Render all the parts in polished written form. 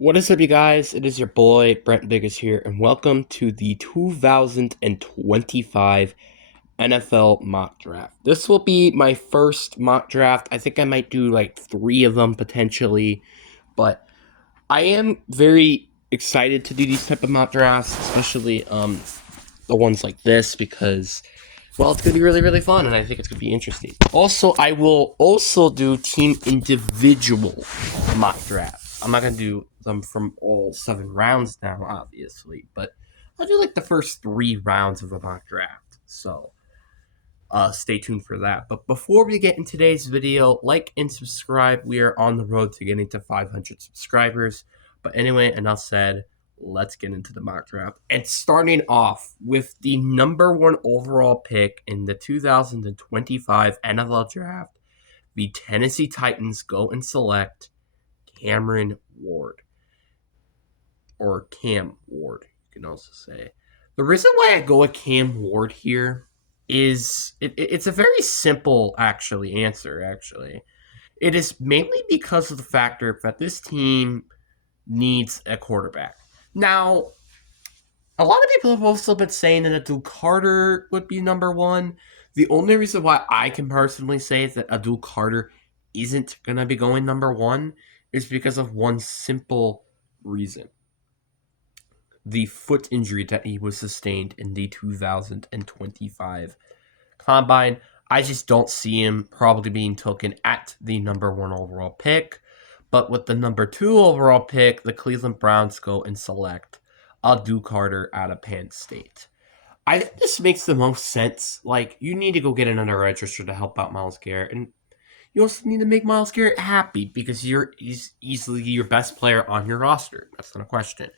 What is up, you guys? It is your boy Brent Biggers here, and welcome to the 2025 NFL mock draft. This will be my first mock draft. I think I might do like three of them potentially, but I am very excited to do these type of mock drafts, especially the ones like this because it's gonna be really fun, and I think it's gonna be interesting. Also, I will also do team individual mock drafts. I'm not gonna do them from all 7 rounds now, obviously, but I'll do like the first 3 rounds of the mock draft. So stay tuned for that. But before we get in today's video, like and subscribe. We are on the road to getting to 500 subscribers. But anyway, enough said. Let's get into the mock draft. And starting off with the number 1 overall pick in the 2025 NFL Draft, the Tennessee Titans go and select Cameron Ward. Or Cam Ward, you can also say. The reason why I go with Cam Ward here is it's a very simple answer. It is mainly because of the factor that this team needs a quarterback. Now, a lot of people have also been saying that Abdul Carter would be number 1. The only reason why I can personally say that Abdul Carter isn't going to be going number 1 is because of one simple reason: the foot injury that he was sustained in the 2025 combine. I just don't see him probably being taken at the number 1 overall pick. But with the number 2 overall pick, the Cleveland Browns go and select Abdul Carter out of Penn State. I think this makes the most sense. Like, you need to go get another edge rusher to help out Myles Garrett, and you also need to make Myles Garrett happy because he's easily your best player on your roster. That's not a question.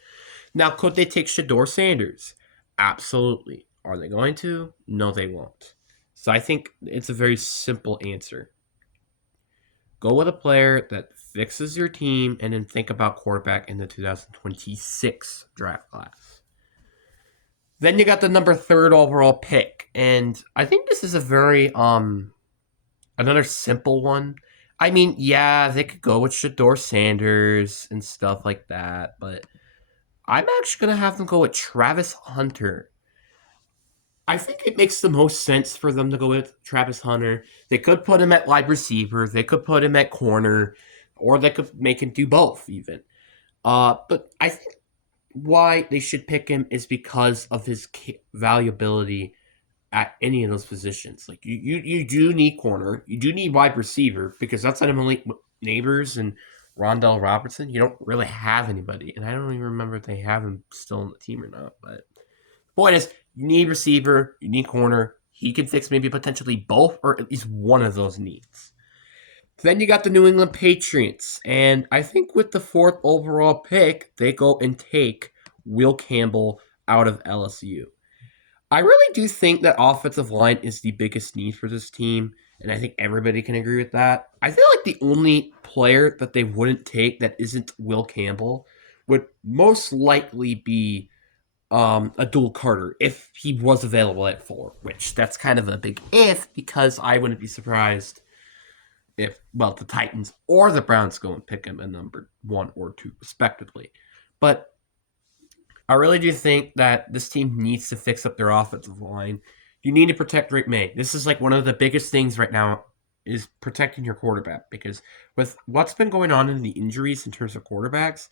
Now, could they take Shedeur Sanders? Absolutely. Are they going to? No, they won't. So I think it's a very simple answer. Go with a player that fixes your team and then think about quarterback in the 2026 draft class. Then you got the number 3 overall pick. And I think this is a very another simple one. I mean, yeah, they could go with Shedeur Sanders and stuff like that, but I'm actually going to have them go with Travis Hunter. I think it makes the most sense for them to go with Travis Hunter. They could put him at wide receiver, they could put him at corner, or they could make him do both even. But I think why they should pick him is because of his valuability at any of those positions. Like you do need corner, you do need wide receiver because that's not Malik Neighbors and Rondell Robertson. You don't really have anybody, and I don't even remember if they have him still on the team or not. But the point is, you need receiver, you need corner. He can fix maybe potentially both or at least one of those needs. Then you got the New England Patriots, and I think with the 4th overall pick, they go and take Will Campbell out of LSU. I really do think that offensive line is the biggest need for this team, and I think everybody can agree with that. I feel like the only player that they wouldn't take that isn't Will Campbell would most likely be Abdul Carter if he was available at 4, which that's kind of a big if because I wouldn't be surprised if, the Titans or the Browns go and pick him at number 1 or 2, respectively. But I really do think that this team needs to fix up their offensive line. You need to protect Drake May. This is like one of the biggest things right now is protecting your quarterback because with what's been going on in the injuries in terms of quarterbacks,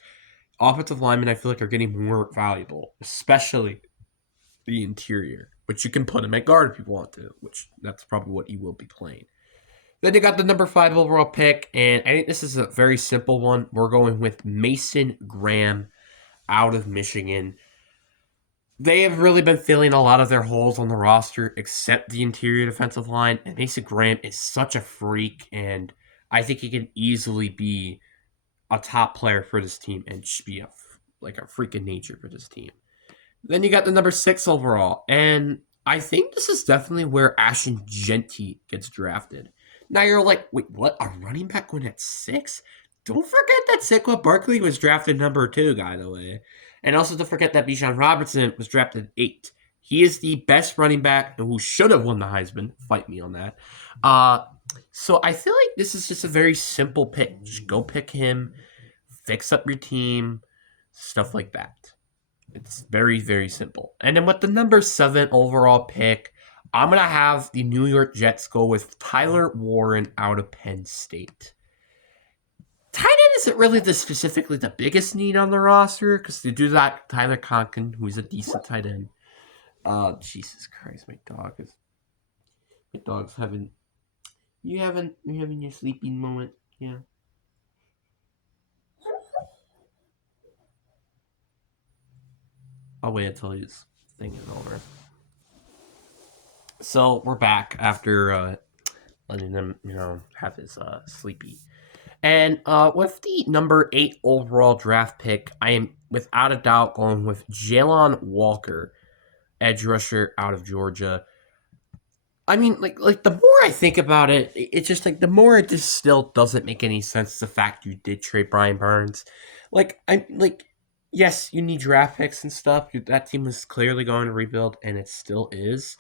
offensive linemen I feel like are getting more valuable, especially the interior, which you can put him at guard if you want to, which that's probably what he will be playing. Then you got the number 5 overall pick, and I think this is a very simple one. We're going with Mason Graham out of Michigan. They have really been filling a lot of their holes on the roster, except the interior defensive line. And Mason Graham is such a freak, and I think he can easily be a top player for this team and just be a freaking nature for this team. Then you got the number 6 overall, and I think this is definitely where Ashton Jeanty gets drafted. Now you're like, wait, what? A running back going at 6? Don't forget that Saquon Barkley was drafted number 2, by the way. And also don't forget that Bijan Robinson was drafted 8. He is the best running back who should have won the Heisman. Fight me on that. So I feel like this is just a very simple pick. Just go pick him. fix up your team, stuff like that. It's very, very simple. And then with the number 7 overall pick, I'm going to have the New York Jets go with Tyler Warren out of Penn State. Tight end isn't really specifically the biggest need on the roster because they do that Tyler Conklin, who's a decent tight end. Jesus Christ, my dog's having you having your sleeping moment, yeah. I'll wait until his thing is over. So we're back after letting him, have his sleepy. And with the number 8 overall draft pick, I am without a doubt going with Jalon Walker, edge rusher out of Georgia. I mean, like the more I think about it, it's just like the more it just still doesn't make any sense. The fact you did trade Brian Burns, yes, you need draft picks and stuff. That team was clearly going to rebuild, and it still is.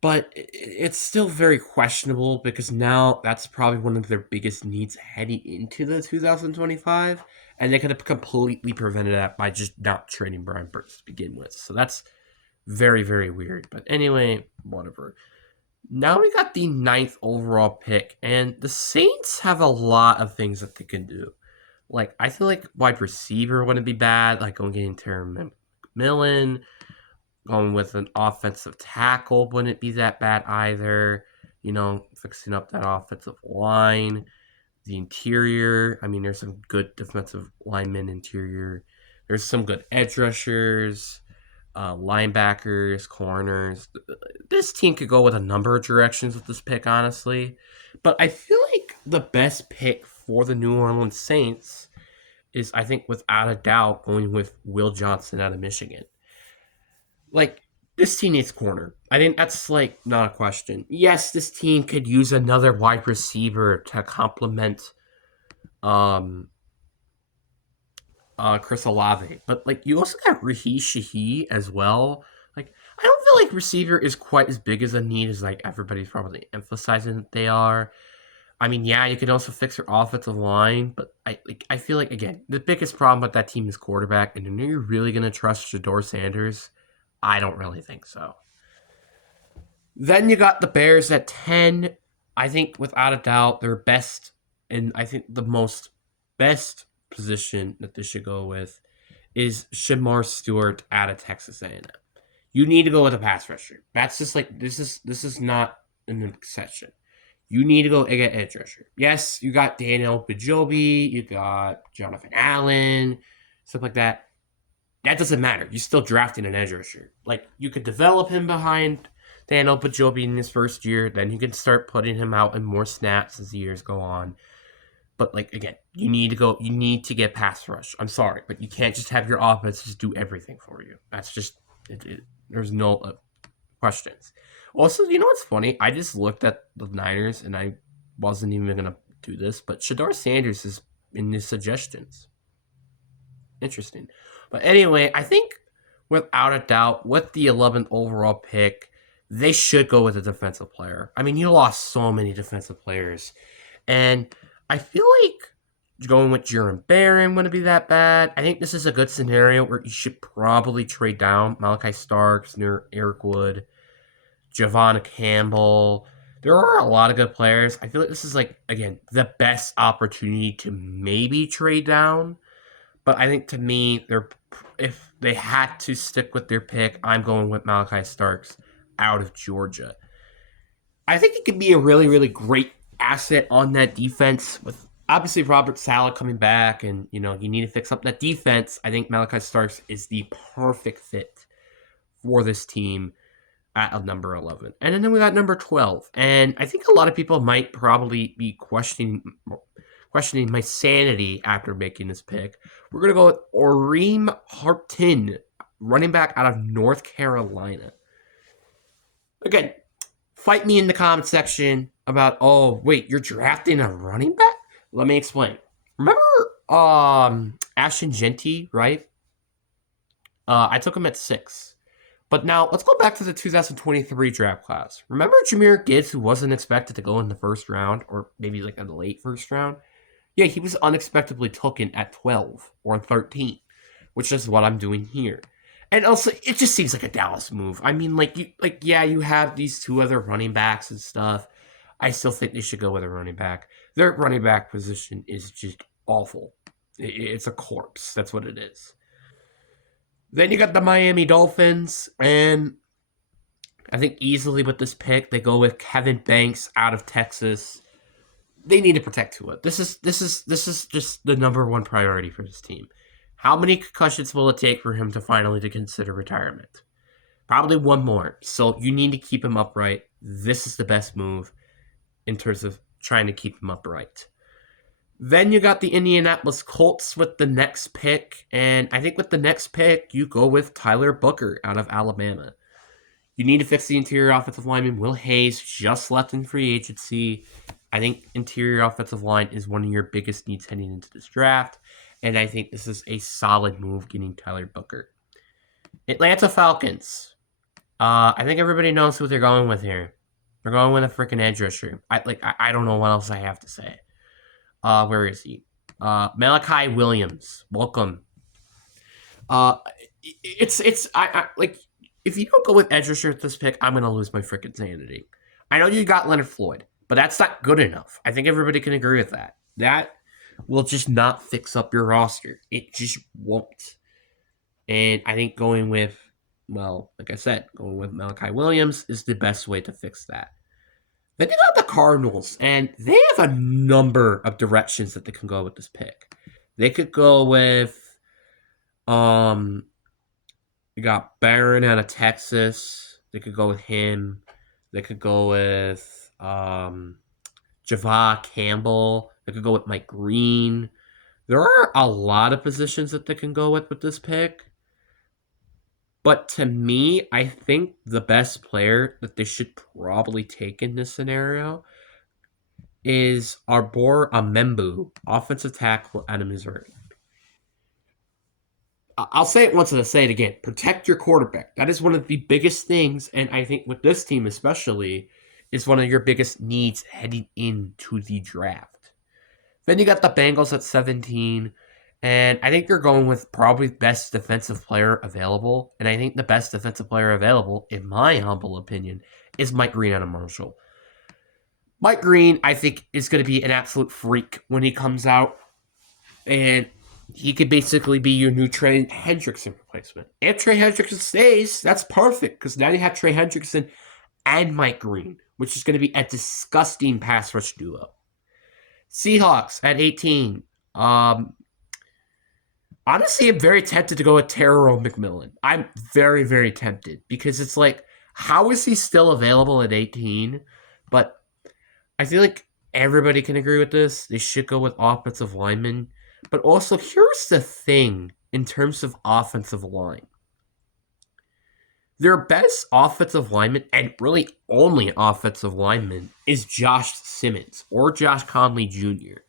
But it's still very questionable because now that's probably one of their biggest needs heading into the 2025, and they could have completely prevented that by just not trading Brian Burns to begin with. So that's very, very weird. But anyway, whatever. Now we got the 9th overall pick, and the Saints have a lot of things that they can do. Like, I feel like wide receiver wouldn't be bad, like going getting Terry McMillan. Going with an offensive tackle wouldn't be that bad either. Fixing up that offensive line. The interior, I mean, there's some good defensive linemen interior. There's some good edge rushers, linebackers, corners. This team could go with a number of directions with this pick, honestly. But I feel like the best pick for the New Orleans Saints is, I think, without a doubt, going with Will Johnson out of Michigan. Like, this team needs corner. I think that's, not a question. Yes, this team could use another wide receiver to complement Chris Olave. But, you also got Raheem Shahi as well. I don't feel like receiver is quite as big as a need as, everybody's probably emphasizing that they are. I mean, yeah, you could also fix your offensive line, but I feel like, again, the biggest problem with that team is quarterback, and are you really going to trust Shedeur Sanders? I don't really think so. Then you got the Bears at 10. I think without a doubt their best, and I think the most best position that they should go with is Shemar Stewart out of Texas A&M. You need to go with a pass rusher. That's just this is not an exception. You need to go get edge rusher. Yes, you got Daniel Bajobi, you got Jonathan Allen, stuff like that. That doesn't matter. You're still drafting an edge rusher. You could develop him behind Daniel Bajobi in his first year. Then you can start putting him out in more snaps as the years go on. But, again, you need to get pass rush. I'm sorry, but you can't just have your offense just do everything for you. That's just, there's no questions. Also, you know what's funny? I just looked at the Niners, and I wasn't even going to do this, but Shedeur Sanders is in the suggestions. Interesting. But anyway, I think without a doubt, with the 11th overall pick, they should go with a defensive player. I mean, you lost so many defensive players. And I feel like going with Jerome Barron wouldn't be that bad. I think this is a good scenario where you should probably trade down Malachi Starks, near Eric Wood, Javon Campbell. There are a lot of good players. I feel like this is, again, the best opportunity to maybe trade down. But I think, to me, if they had to stick with their pick, I'm going with Malachi Starks out of Georgia. I think it could be a really, really great asset on that defense with obviously Robert Saleh coming back, and you need to fix up that defense. I think Malachi Starks is the perfect fit for this team at number 11. And then we got number 12. And I think a lot of people might probably be questioning my sanity after making this pick. We're going to go with Oreem Hartin, running back out of North Carolina. Again, fight me in the comment section about, oh, wait, you're drafting a running back? Let me explain. Remember Ashton Jeanty, right? I took him at 6. But now, let's go back to the 2023 draft class. Remember Jahmyr Gibbs, who wasn't expected to go in the first round, or maybe in the late first round? Yeah, he was unexpectedly taken at 12 or 13, which is what I'm doing here. And also, it just seems like a Dallas move. I mean, yeah, you have these two other running backs and stuff. I still think they should go with a running back. Their running back position is just awful. It's a corpse. That's what it is. Then you got the Miami Dolphins, and I think easily with this pick, they go with Kevin Banks out of Texas. They need to protect Tua. This is just the number one priority for this team. How many concussions will it take for him to finally to consider retirement? Probably one more. So you need to keep him upright. This is the best move in terms of trying to keep him upright. Then you got the Indianapolis Colts with the next pick, and I think with the next pick, you go with Tyler Booker out of Alabama. You need to fix the interior offensive lineman. Will Hayes just left in free agency. I think interior offensive line is one of your biggest needs heading into this draft, and I think this is a solid move getting Tyler Booker. Atlanta Falcons. I think everybody knows who they're going with here. They're going with a freaking edge rusher. I don't know what else I have to say. Where is he? Malachi Williams. Welcome. Uh, I like if you don't go with edge rusher at this pick, I'm gonna lose my freaking sanity. I know you got Leonard Floyd, but that's not good enough. I think everybody can agree with that. That will just not fix up your roster. It just won't. And I think going with, well, like I said, going with Malachi Williams is the best way to fix that. Then you got the Cardinals, and they have a number of directions that they can go with this pick. They could go with, you got Barron out of Texas. They could go with him. They could go with Javon Campbell. They could go with Mike Green. There are a lot of positions that they can go with this pick. But to me, I think the best player that they should probably take in this scenario is Arbor Amembu, offensive tackle out of Missouri. I'll say it once and I'll say it again. Protect your quarterback. That is one of the biggest things, and I think with this team especially, is one of your biggest needs heading into the draft. Then you got the Bengals at 17, and I think you're going with probably best defensive player available, and I think the best defensive player available, in my humble opinion, is Mike Green out of Marshall. Mike Green, I think, is going to be an absolute freak when he comes out, and he could basically be your new Trey Hendrickson replacement. If Trey Hendrickson stays, that's perfect, because now you have Trey Hendrickson and Mike Green, which is going to be a disgusting pass rush duo. Seahawks at 18. Honestly, I'm very tempted to go with Terrell McMillan. I'm very, very tempted, because it's like, how is he still available at 18? But I feel like everybody can agree with this. They should go with offensive linemen. But also, here's the thing in terms of offensive line. Their best offensive lineman, and really only offensive lineman, is Josh Simmons or Josh Conley Jr.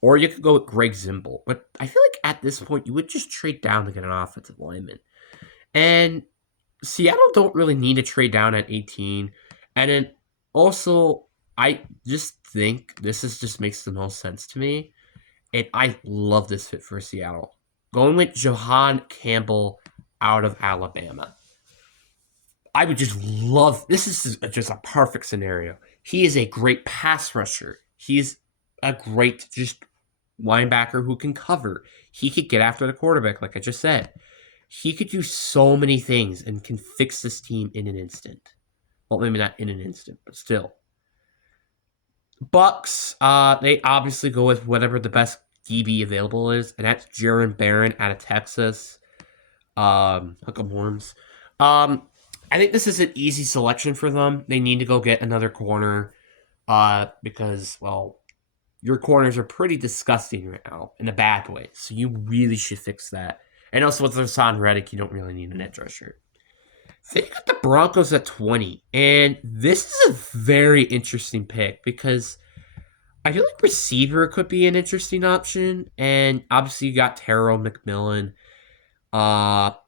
Or you could go with Greg Zimble. But I feel like at this point, you would just trade down to get an offensive lineman. And Seattle don't really need to trade down at 18. And then also, I just think just makes the most sense to me. And I love this fit for Seattle. Going with Johan Campbell out of Alabama. I would just love, this is just a perfect scenario. He is a great pass rusher. He's a great just linebacker who can cover. He could get after the quarterback, like I just said. He could do so many things and can fix this team in an instant. Well, maybe not in an instant, but still. Bucks, they obviously go with whatever the best DB available is, and that's Jaron Barron out of Texas. Hook'em Horns. I think this is an easy selection for them. They need to go get another corner, because, well, your corners are pretty disgusting right now in a bad way. So you really should fix that. And also with Hassan Reddick, you don't really need an edge rusher. Then you got the Broncos at 20. And this is a very interesting pick because I feel like receiver could be an interesting option. And obviously you got Terrell McMillan,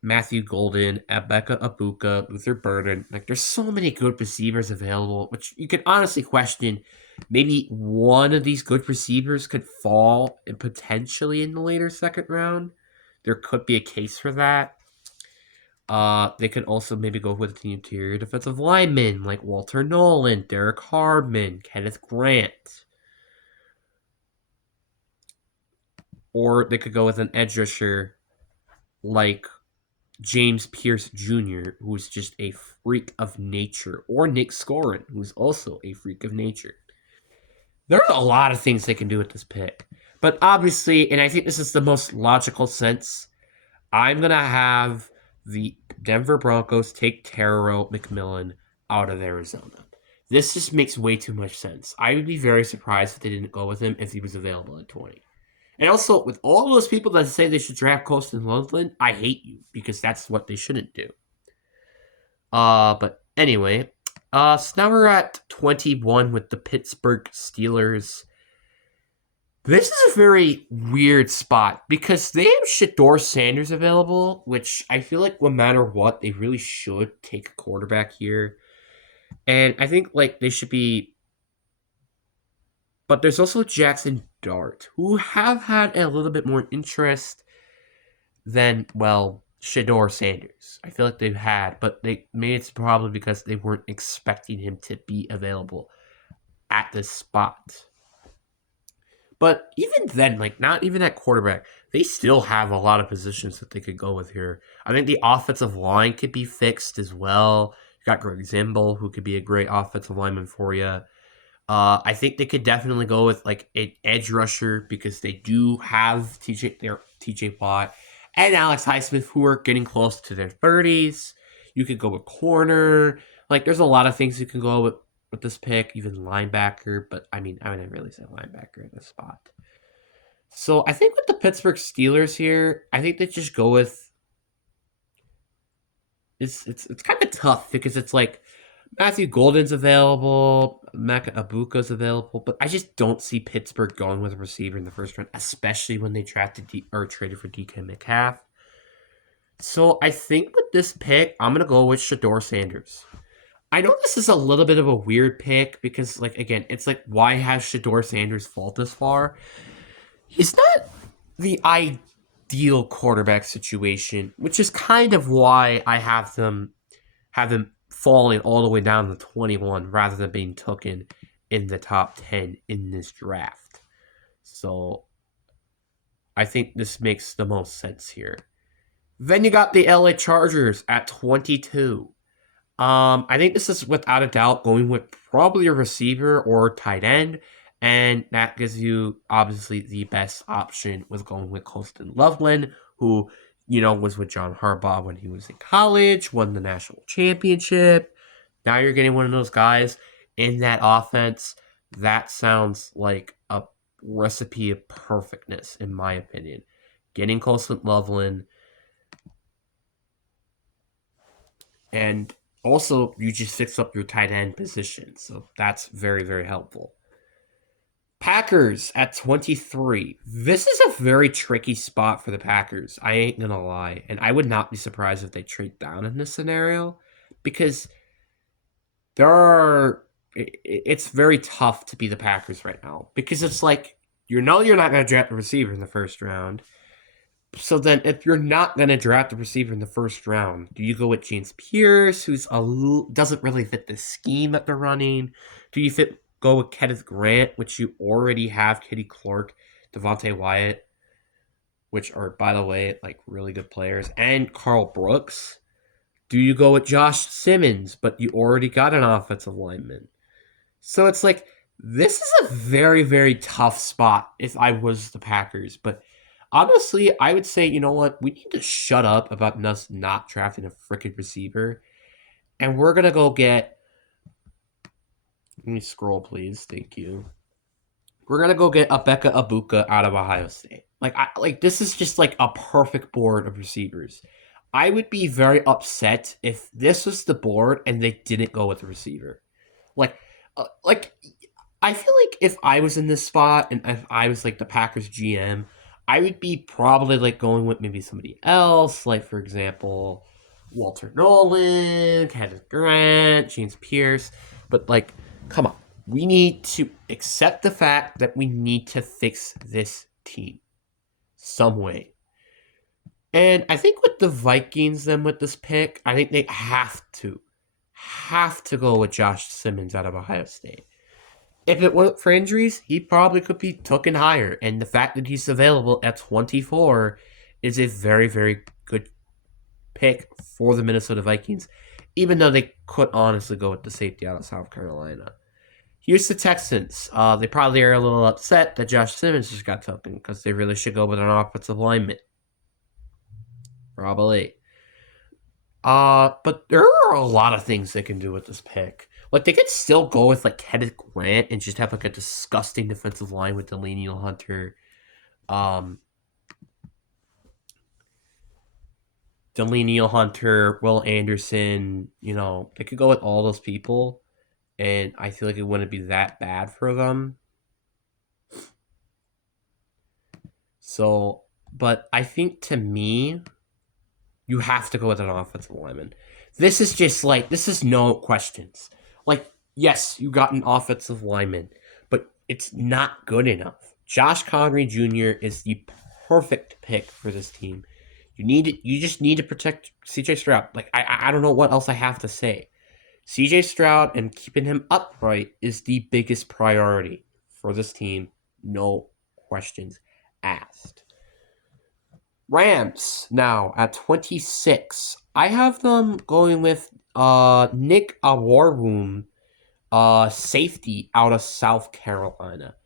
Matthew Golden, Emeka Egbuka, Luther Burden. Like, there's so many good receivers available, which you can honestly question maybe one of these good receivers could fall and potentially in the later second round. There could be a case for that. They could also maybe go with the interior defensive linemen like Walter Nolan, Derek Hardman, Kenneth Grant. Or they could go with an edge rusher like James Pierce Jr., who's just a freak of nature, or Nick Scorin, who's also a freak of nature. There are a lot of things they can do with this pick. But obviously, and I think this is the most logical sense, I'm going to have the Denver Broncos take Terrell McMillan out of Arizona. This just makes way too much sense. I would be very surprised if they didn't go with him if he was available at 20. And also, with all those people that say they should draft Colston Loveland, I hate you because that's what they shouldn't do. But anyway, so now we're at 21 with the Pittsburgh Steelers. This is a very weird spot because they have Shedeur Sanders available, which I feel like no matter what, they really should take a quarterback here. And I think like they should be. But there's also Jackson Dart, who have had a little bit more interest than, well, Shedeur Sanders. I feel like they've had, but they made it probably because they weren't expecting him to be available at this spot. But even then, like not even at quarterback, they still have a lot of positions that they could go with here. I think the offensive line could be fixed as well. You got Greg Zimble, who could be a great offensive lineman for you. I think they could definitely go with like an edge rusher because they do have TJ Watt and Alex Highsmith, who are getting close to their 30s. You could go with corner. Like there's a lot of things you can go with this pick, even linebacker. But I mean, I wouldn't really say linebacker in this spot. So I think with the Pittsburgh Steelers here, I think they just go with. It's kind of tough because it's like Matthew Golden's available, Maka Abuka's available, but I just don't see Pittsburgh going with a receiver in the first round, especially when they traded for DK Metcalf. So I think with this pick, I'm gonna go with Shedeur Sanders. I know this is a little bit of a weird pick because, like, again, it's like why has Shedeur Sanders fall this far? He's not the ideal quarterback situation, which is kind of why I have them falling all the way down to 21 rather than being taken in the top 10 in this draft. So I think this makes the most sense here. Then you got the LA Chargers at 22. I think this is without a doubt going with probably a receiver or tight end, and that gives you obviously the best option with going with Colston Loveland, who was with John Harbaugh when he was in college, won the national championship. Now you're getting one of those guys in that offense. That sounds like a recipe of perfectness, in my opinion. Getting Colston Loveland, and also you just fix up your tight end position. So that's very, very helpful. Packers at 23. This is a very tricky spot for the Packers. I ain't going to lie. And I would not be surprised if they trade down in this scenario because it's very tough to be the Packers right now because it's like, you're not going to draft a receiver in the first round. So then if you're not going to draft a receiver in the first round, do you go with James Pierce, who's doesn't really fit the scheme that they're running? Do you go with Kenneth Grant, which you already have Kitty Clark, Devontae Wyatt, which are, by the way, like really good players, and Carl Brooks? Do you go with Josh Simmons, but you already got an offensive lineman? So it's like, this is a very, very tough spot if I was the Packers. But honestly, I would say, you know what? We need to shut up about us not drafting a freaking receiver. And we're going to go get... Let me scroll, please. Thank you. We're going to go get Emeka Egbuka out of Ohio State. This is just like a perfect board of receivers. I would be very upset if this was the board and they didn't go with a receiver. I feel like if I was in this spot and if I was like the Packers GM, I would be probably like going with maybe somebody else, like for example, Walter Nolan, Kenneth Grant, James Pierce. But like, come on. We need to accept the fact that we need to fix this team some way. And I think with the Vikings, then with this pick, I think they have to go with Josh Simmons out of Ohio State. If it wasn't for injuries, he probably could be taken higher. And the fact that he's available at 24 is a very, very good pick for the Minnesota Vikings, even though they could honestly go with the safety out of South Carolina. Here's the Texans. They probably are a little upset that Josh Simmons just got taken because they really should go with an offensive lineman. Probably. But there are a lot of things they can do with this pick. Like, they could still go with, like, Kenneth Grant and just have, like, a disgusting defensive line with Delanie Hunter. Delanie Hunter, Will Anderson, they could go with all those people, and I feel like it wouldn't be that bad for them. So, but I think to me, you have to go with an offensive lineman. This is no questions. Like, yes, you got an offensive lineman, but it's not good enough. Josh Connery Jr. is the perfect pick for this team. You just need to protect CJ Stroud. Like, I don't know what else I have to say. CJ Stroud and keeping him upright is the biggest priority for this team. No questions asked. Rams now at 26. I have them going with Nick Awarwoom, safety out of South Carolina.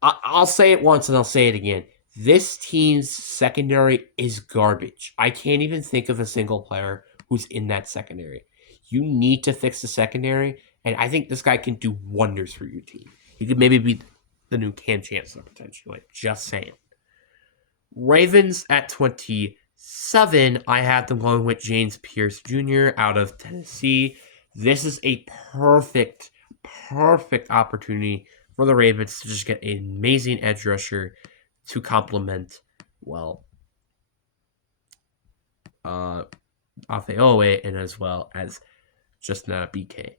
I'll say it once and I'll say it again. This team's secondary is garbage. I can't even think of a single player who's in that secondary. You need to fix the secondary, and I think this guy can do wonders for your team. He could maybe be the new Cam Chancellor potentially. Just saying. Ravens at 27. I have them going with James Pierce Jr. out of Tennessee. This is a perfect opportunity for the Ravens to just get an amazing edge rusher to complement, Afeowe and as well as just not BK.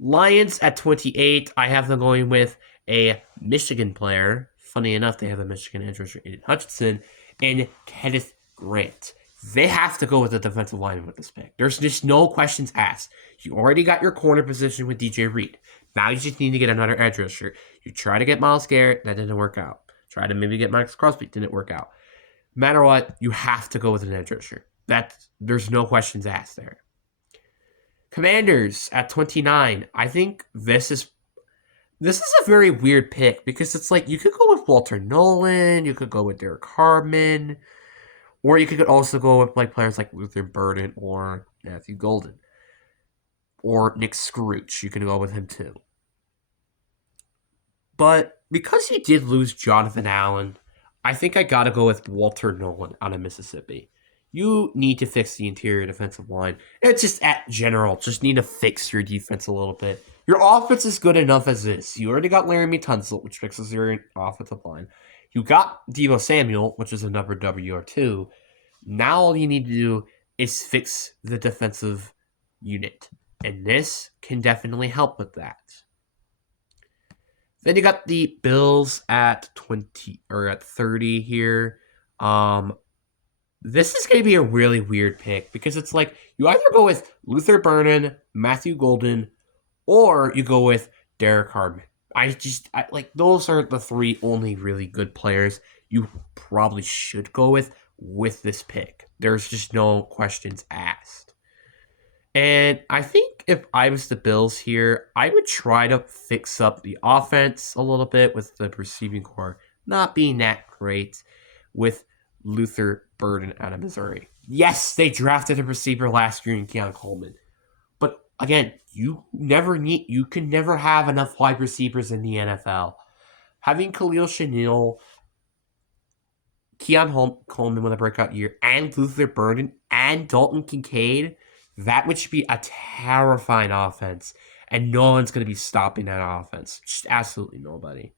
Lions at 28. I have them going with a Michigan player. Funny enough, they have a Michigan edge rusher, Aiden Hutchinson, and Kenneth Grant. They have to go with the defensive lineman with this pick. There's just no questions asked. You already got your corner position with DJ Reed. Now you just need to get another edge rusher. You try to get Myles Garrett, that didn't work out. Try to maybe get Max Crosby, didn't work out. No matter what, you have to go with an edge rusher. There's no questions asked there. Commanders at 29. I think this is a very weird pick because it's like you could go with Walter Nolan, you could go with Derek Hardman, or you could also go with like players like Luther Burden or Matthew Golden. Or Nick Scrooge. You can go with him too. But because he did lose Jonathan Allen, I think I gotta go with Walter Nolan out of Mississippi. You need to fix the interior defensive line. It's just at general, just need to fix your defense a little bit. Your offense is good enough as is. You already got Laramie Tunsil, which fixes your offensive line. You got Deebo Samuel, which is a number WR2. Now all you need to do is fix the defensive unit. And this can definitely help with that. Then you got the Bills at 20 or at 30 here. This is going to be a really weird pick because it's like you either go with Luther Burden, Matthew Golden, or you go with Derek Hardman. I like those are the three only really good players you probably should go with this pick. There's just no questions asked. And I think if I was the Bills here, I would try to fix up the offense a little bit with the receiving core not being that great with Luther Burden out of Missouri. Yes, they drafted a receiver last year in Keon Coleman. But again, you can never have enough wide receivers in the NFL. Having Khalil Chanel, Keon Coleman with a breakout year, and Luther Burden and Dalton Kincaid, that would be a terrifying offense. And no one's going to be stopping that offense. Just absolutely nobody.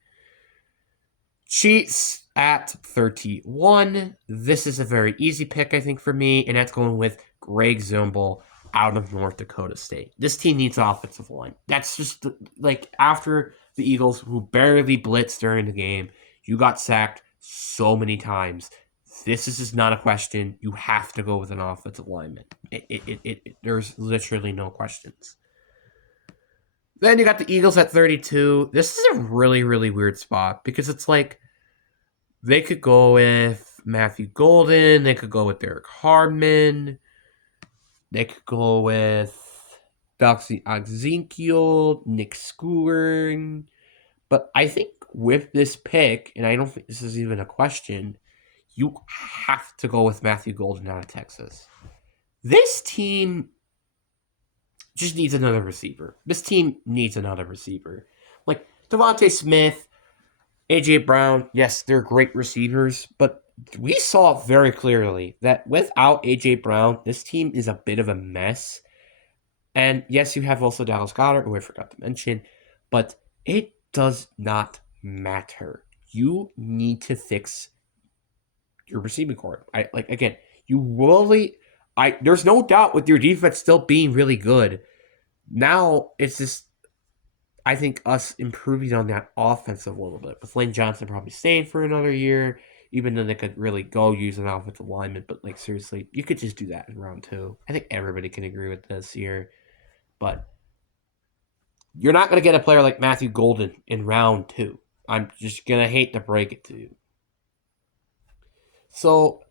Chiefs at 31. This is a very easy pick, I think, for me. And that's going with Greg Zumble out of North Dakota State. This team needs an offensive line. That's just, like, after the Eagles, who barely blitzed during the game. You got sacked so many times. This is just not a question. You have to go with an offensive lineman. There's literally no questions. Then you got the Eagles at 32. This is a really, really weird spot because it's like they could go with Matthew Golden. They could go with Derek Hardman. They could go with Doxy Ezekiel, Nick Schooler. But I think with this pick, and I don't think this is even a question, you have to go with Matthew Golden out of Texas. This team just needs another receiver. This team needs another receiver. Like Devontae Smith, AJ Brown, yes, they're great receivers, but we saw very clearly that without AJ Brown, this team is a bit of a mess. And yes, you have also Dallas Goedert, who I forgot to mention, but it does not matter. You need to fix your receiving core. There's no doubt with your defense still being really good. Now it's just, I think, us improving on that offense a little bit. With Lane Johnson probably staying for another year, even though they could really go use an offensive lineman. But like seriously, you could just do that in round 2. I think everybody can agree with this here. But you're not going to get a player like Matthew Golden in round 2. I'm just going to hate to break it to you. So,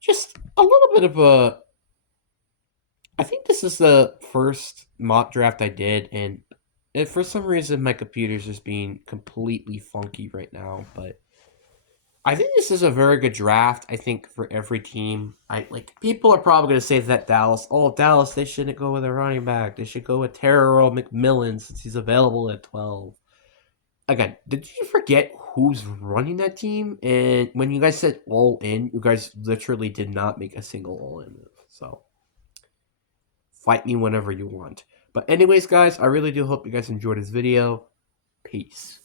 just a little bit of a... I think this is the first mock draft I did, and for some reason my computer's just being completely funky right now, but I think this is a very good draft, I think, for every team. People are probably going to say that Dallas, they shouldn't go with a running back. They should go with Terrell McMillan since he's available at 12. Again, did you forget who's running that team? And when you guys said all in, you guys literally did not make a single all in move. So, fight me whenever you want. But anyways, guys, I really do hope you guys enjoyed this video. Peace.